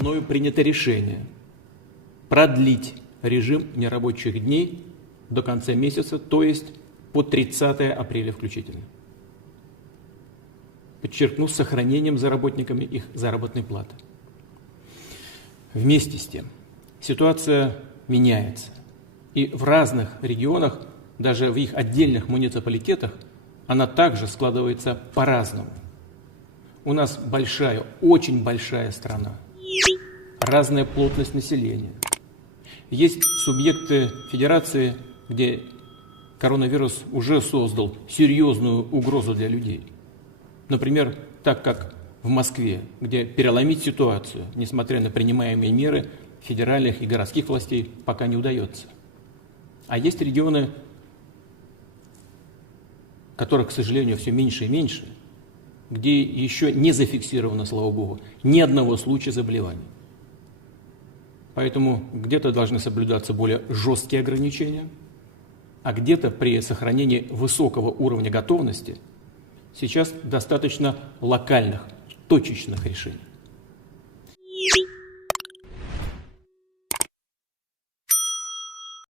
Мною принято решение продлить режим нерабочих дней до конца месяца, то есть по 30 апреля включительно. Подчеркну, с сохранением за работниками их заработной платы. Вместе с тем, ситуация меняется. И в разных регионах, даже в их отдельных муниципалитетах, она также складывается по-разному. У нас большая, очень большая страна, разная плотность населения. Есть субъекты федерации, где коронавирус уже создал серьезную угрозу для людей. Например, так как в Москве, где переломить ситуацию, несмотря на принимаемые меры федеральных и городских властей, пока не удается. А есть регионы, которых, к сожалению, все меньше и меньше, где еще не зафиксировано, слава богу, ни одного случая заболевания. Поэтому где-то должны соблюдаться более жесткие ограничения, а где-то при сохранении высокого уровня готовности сейчас достаточно локальных, точечных решений.